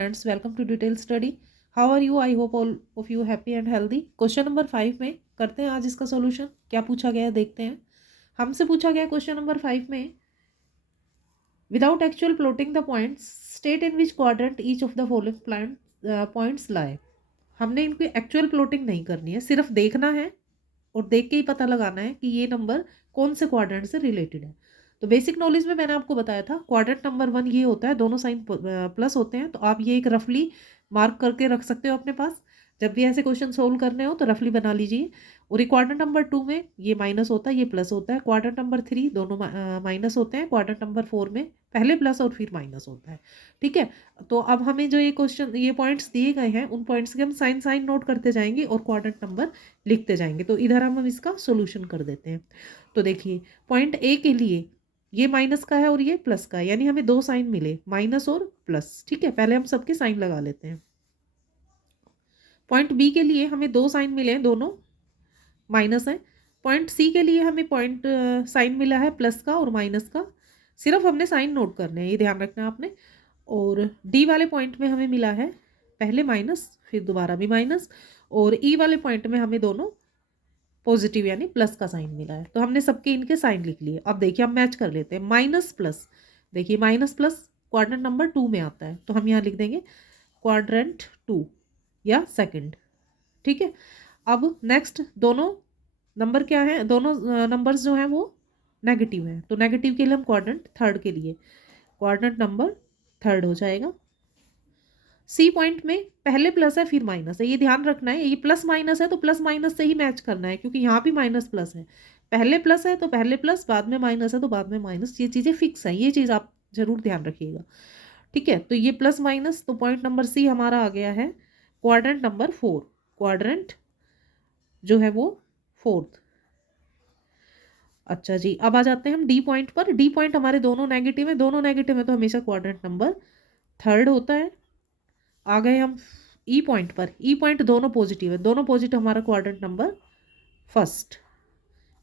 Friends, welcome to detailed study. How are you? I hope all of you happy and healthy. Question number 5 में करते हैं आज इसका solution. क्या पूछा गया है देखते हैं. हमसे पूछा गया क्वेश्चन नंबर 5 में, without actual plotting the points state in which quadrant each of the following points लाए. हमने इनकी एक्चुअल प्लॉटिंग नहीं करनी है, सिर्फ देखना है और देख के ही पता लगाना है कि ये नंबर कौन से क्वाड्रेंट से रिलेटेड है. तो बेसिक नॉलेज में मैंने आपको बताया था क्वाड्रेंट नंबर 1 ये होता है, दोनों साइन प्लस होते हैं. तो आप ये एक रफली मार्क करके रख सकते हो अपने पास. जब भी ऐसे क्वेश्चन सोल्व करने हो तो रफली बना लीजिए. और क्वाड्रेंट नंबर 2 में ये माइनस होता है, ये प्लस होता है. क्वाड्रेंट नंबर 3 दोनों माइनस होते हैं. क्वाड्रेंट नंबर 4 में पहले प्लस और फिर माइनस होता है. ठीक है. तो अब हमें जो ये क्वेश्चन ये पॉइंट्स दिए गए हैं उन पॉइंट्स के हम साइन साइन नोट करते जाएंगे और क्वाड्रेंट नंबर लिखते जाएंगे. तो इधर हम इसका सोल्यूशन कर देते हैं. तो देखिए पॉइंट ए के लिए ये माइनस का है और ये प्लस का है, यानी हमें दो साइन मिले, माइनस और प्लस. ठीक है, पहले हम सबके साइन लगा लेते हैं. पॉइंट बी के लिए हमें दो साइन मिले हैं, दोनों माइनस है. पॉइंट सी के लिए हमें पॉइंट साइन मिला है प्लस का और माइनस का. सिर्फ हमने साइन नोट करने हैं, ये ध्यान रखना है आपने. और डी वाले पॉइंट में हमें मिला है पहले माइनस फिर दोबारा भी माइनस. और ई वाले पॉइंट में हमें दोनों पॉजिटिव यानी प्लस का साइन मिला है. तो हमने सबके इनके साइन लिख लिए. अब देखिए हम मैच कर लेते हैं. माइनस प्लस, देखिए माइनस प्लस क्वाड्रेंट नंबर 2 में आता है, तो हम यहाँ लिख देंगे क्वाड्रेंट 2 या सेकंड. ठीक है. अब नेक्स्ट दोनों नंबर क्या है, दोनों नंबर्स जो हैं वो नेगेटिव हैं. तो नेगेटिव के लिए हम क्वाड्रेंट थर्ड के लिए क्वाड्रेंट नंबर थर्ड हो जाएगा. सी पॉइंट में पहले प्लस है फिर माइनस है, ये ध्यान रखना है. ये प्लस माइनस है तो प्लस माइनस से ही मैच करना है, क्योंकि यहाँ भी माइनस प्लस है. पहले प्लस है तो पहले प्लस, बाद में माइनस है तो बाद में माइनस. ये चीज़ें फिक्स हैं, ये चीज़ आप जरूर ध्यान रखिएगा. ठीक है. तो ये प्लस माइनस, तो पॉइंट नंबर सी हमारा आ गया है क्वाड्रेंट नंबर 4. क्वाड्रेंट जो है वो फोर्थ. अच्छा जी, अब आ जाते हैं हम डी पॉइंट पर. डी पॉइंट हमारे दोनों नेगेटिव है, दोनों नेगेटिव है तो हमेशा क्वाड्रेंट नंबर थर्ड होता है. आ गए हम ई पॉइंट पर. ई पॉइंट दोनों पॉजिटिव है, दोनों पॉजिटिव हमारा क्वाड्रेंट नंबर फर्स्ट.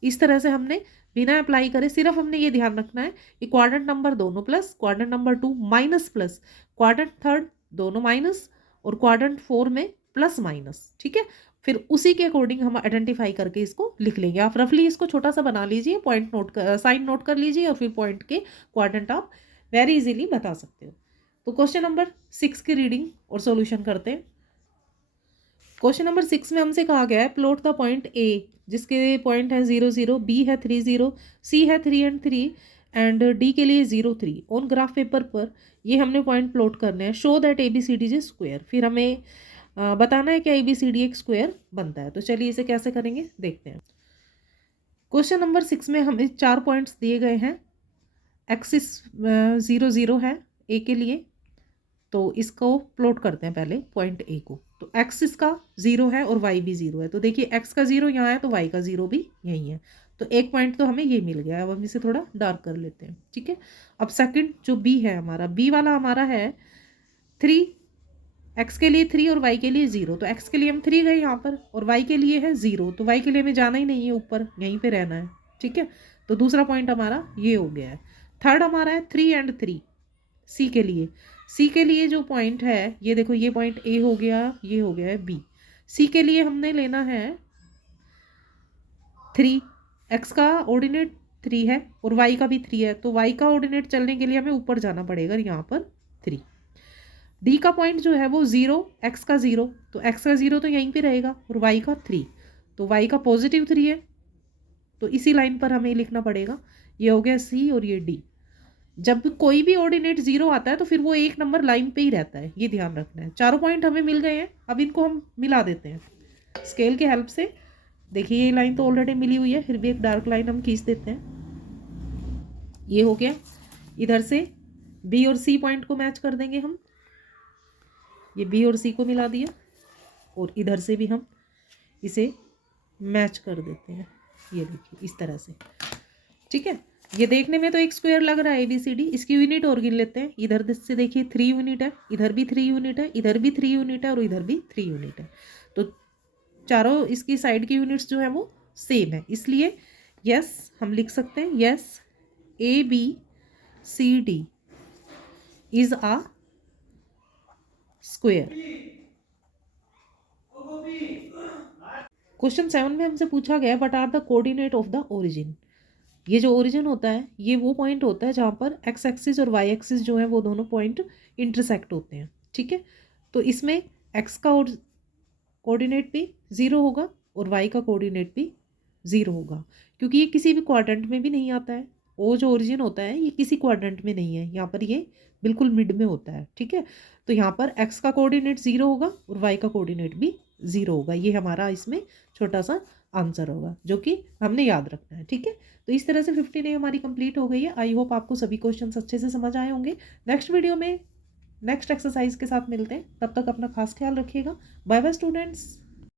इस तरह से हमने बिना अप्लाई करे सिर्फ हमने ये ध्यान रखना है कि क्वाड्रेंट नंबर दोनों plus, quadrant number 2 minus plus, quadrant third दोनों माइनस और क्वाड्रेंट 4 में प्लस माइनस. ठीक है. फिर उसी के अकॉर्डिंग हम आइडेंटिफाई करके इसको लिख लेंगे. आप रफली इसको छोटा सा बना लीजिए, पॉइंट नोट कर साइन नोट कर लीजिए और फिर पॉइंट के क्वाड्रेंट आप वेरी इजीली बता सकते हो. तो क्वेश्चन नंबर 6 की रीडिंग और सॉल्यूशन करते हैं. क्वेश्चन नंबर 6 में हमसे कहा गया है प्लॉट द पॉइंट ए जिसके पॉइंट है 0 0, बी है 3 0, सी है 3 एंड 3 एंड डी के लिए 0 3 ऑन ग्राफ पेपर पर. ये हमने पॉइंट प्लॉट करने हैं. Show that A B C D is square. फिर हमें बताना है कि ए बी सी डी एक स्क्वायर बनता है. तो चलिए इसे कैसे करेंगे देखते हैं. क्वेश्चन नंबर 6 में हमें 4 पॉइंट्स दिए गए हैं. एक्सिस 0 0 है ए के लिए, तो इसको प्लॉट करते हैं पहले पॉइंट ए को. तो एक्स इसका 0 है और वाई भी 0 है. तो देखिए एक्स का 0 यहाँ है तो वाई का 0 भी यहीं है. तो एक पॉइंट तो हमें ये मिल गया. अब हम इसे थोड़ा डार्क कर लेते हैं. ठीक है. अब सेकंड जो बी है हमारा, बी वाला हमारा है 3. एक्स के लिए 3 और वाई के लिए 0. तो एक्स के लिए हम 3 गए यहाँ पर और वाई के लिए है 0. तो वाई के लिए हमें जाना ही नहीं है, ऊपर यहीं पर रहना है. ठीक है. तो दूसरा पॉइंट हमारा ये हो गया है. थर्ड हमारा है 3 एंड 3 सी के लिए. सी के लिए जो पॉइंट है ये देखो, ये पॉइंट ए हो गया, ये हो गया है बी. सी के लिए हमने लेना है 3. एक्स का ऑर्डिनेट 3 है और वाई का भी 3 है, तो वाई का ऑर्डिनेट चलने के लिए हमें ऊपर जाना पड़ेगा, यहाँ पर 3. डी का पॉइंट जो है वो 0, एक्स का 0, तो एक्स का 0 तो यहीं पे रहेगा और वाई का 3, तो वाई का पॉजिटिव 3 है. तो इसी लाइन पर हमें लिखना पड़ेगा. ये हो गया सी और ये डी. जब कोई भी ऑर्डिनेट 0 आता है तो फिर वो एक नंबर लाइन पे ही रहता है, ये ध्यान रखना है. चारों पॉइंट हमें मिल गए हैं. अब इनको हम मिला देते हैं स्केल के हेल्प से. देखिए ये लाइन तो ऑलरेडी मिली हुई है, फिर भी एक डार्क लाइन हम खींच देते हैं. ये हो गया. इधर से बी और सी पॉइंट को मैच कर देंगे हम. ये बी और सी को मिला दिया और इधर से भी हम इसे मैच कर देते हैं. ये देखिए इस तरह से. ठीक है. ये देखने में तो एक स्क्वायर लग रहा है ABCD. इसकी यूनिट और गिन लेते हैं. इधर से देखिए 3 यूनिट है, इधर भी 3 यूनिट है, इधर भी 3 यूनिट है और इधर भी 3 यूनिट है. तो चारों इसकी साइड की यूनिट्स जो है वो सेम है, इसलिए यस हम लिख सकते हैं. Yes ABCD is a square. Question 7 में हमसे पूछा गया what are the coordinate of the origin. ये जो ओरिजिन होता है ये वो पॉइंट होता है जहाँ पर एक्स एक्सिस और वाई एक्सिस जो है वो दोनों पॉइंट इंटरसेक्ट होते हैं, ठीक है। तो इसमें एक्स का कोऑर्डिनेट भी ज़ीरो होगा और वाई का कोऑर्डिनेट भी ज़ीरो होगा, क्योंकि ये किसी भी क्वाड्रेंट में भी नहीं आता है। वो जो ओरिजिन होता है ये किसी क्वाड्रेंट में नहीं है, यहाँ पर ये बिल्कुल मिड में होता है, ठीक है। तो यहाँ पर एक्स का कोऑर्डिनेट ज़ीरो होगा और वाई का कोऑर्डिनेट भी ज़ीरो होगा। ये हमारा इसमें छोटा सा आंसर होगा जो कि हमने याद रखना है, ठीक है। तो इस तरह से 15A हमारी कंप्लीट हो गई है। आई होप आपको सभी क्वेश्चंस अच्छे से समझ आए होंगे। नेक्स्ट वीडियो में नेक्स्ट एक्सरसाइज के साथ मिलते हैं, तब तक अपना खास ख्याल रखिएगा। Bye bye students.